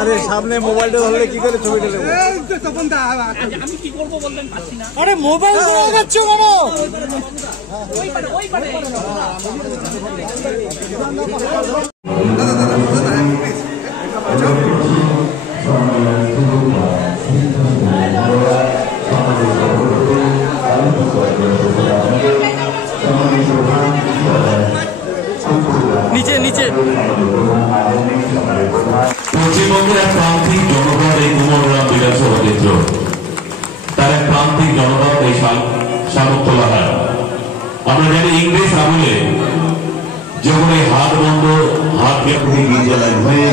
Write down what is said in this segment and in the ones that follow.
আরে সামনে মোবাইলটা ধরলে কি করে ছবিটা নেব? আমি কি করবো বলতেন পারছি না। আরে মোবাইল ধরে যাচ্ছ নিচে নিচে পশ্চিমবঙ্গের এক প্রান্তিক জনপদ এই কুমোরগ্রাম বিধানসভা কেন্দ্র, তার এক প্রান্তিক জনপদ এই শামুকতলাহাট। আমরা জানি ইংরেজ আমলে যখন এই হাট বন্ধ, হাট থেকে গির্জা লাইন হয়ে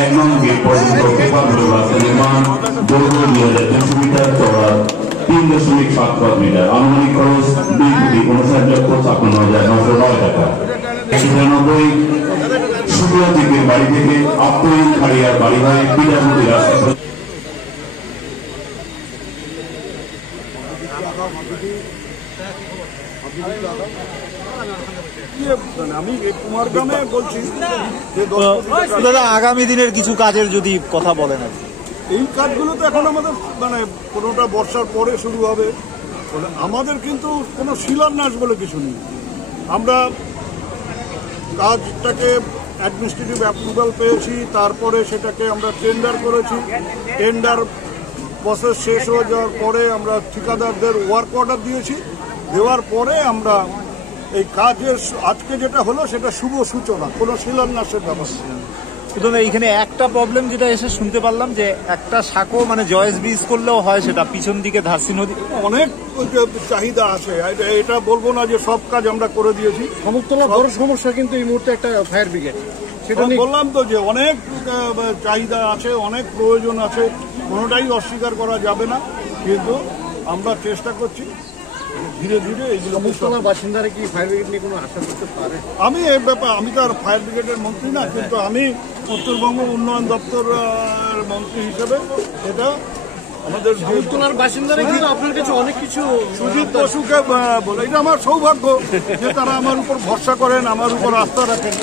1 নং গেট পর্যন্ত পেপারগুলো রাস্তা নির্মাণ, দৈর্ঘ্য 2064 মিটার, চওড়া 3.75 মিটার, আনুমানিক খরচ 2,59,56,909 টাকা। 1999 শুক্লা দ্বীপের বাড়ি থেকে আপ্তয়ী খাড়িয়ার বাড়ি হয়ে বিদ্যাপতি রাস্তা। আমি কুমারগ্রামে বলছি যে দাদা আগামী দিনের কিছু কাজের যদি কথা বলেন। আর এই কাজগুলো তো এখন আমাদের কোনোটা বর্ষার পরে শুরু হবে। আমাদের কিন্তু কোনো শিলান্যাস বলে কিছু নেই। আমরা কাজটাকে অ্যাডমিনিস্ট্রেটিভ অ্যাপ্রুভাল পেয়েছি, তারপরে সেটাকে আমরা টেন্ডার করেছি। টেন্ডার প্রসেস শেষ হয়ে যাওয়ার পরে আমরা ঠিকাদারদের ওয়ার্ক অর্ডার দিয়েছি। দেওয়ার পরে আমরা এই কাজের আজকে যেটা হলো সেটা শুভ সূচনা, কোনো শিলান্যাসের ব্যবস্থা। কিন্তু এইখানে একটা প্রবলেম যেটা এসে শুনতে পারলাম যে একটা সাঁকো জয়েস ব্রিজ করলেও হয়, সেটা পিছন দিকে ধারসি নদী অনেক চাহিদা আছে। এটা বলবো না যে সব কাজ আমরা করে দিয়েছি। শামুকতলা বড় সমস্যা কিন্তু এই মুহূর্তে একটা ফায়ার ব্রিগেড, সেটা বললাম তো যে অনেক চাহিদা আছে, অনেক প্রয়োজন আছে, কোনোটাই অস্বীকার করা যাবে না। কিন্তু আমরা চেষ্টা করছি ধীরে ধীরে এইগুলো। শামুকতলার বাসিন্দারা কি ফায়ার ব্রিগেড নিয়ে কোনো আশা করতে পারে? আমি এই ব্যাপারে, আমি তো আর ফায়ার ব্রিগেডের মন্ত্রী না, কিন্তু আমি উত্তরবঙ্গ উন্নয়ন দপ্তরের মন্ত্রী হিসেবে এটা আমাদের শামুকতলার বাসিন্দারা কিন্তু আপনার কাছে অনেক কিছু সুজিত বসুকে বলে, এটা আমার সৌভাগ্য যে তারা আমার উপর ভরসা করেন, আমার উপর আস্থা রাখেন।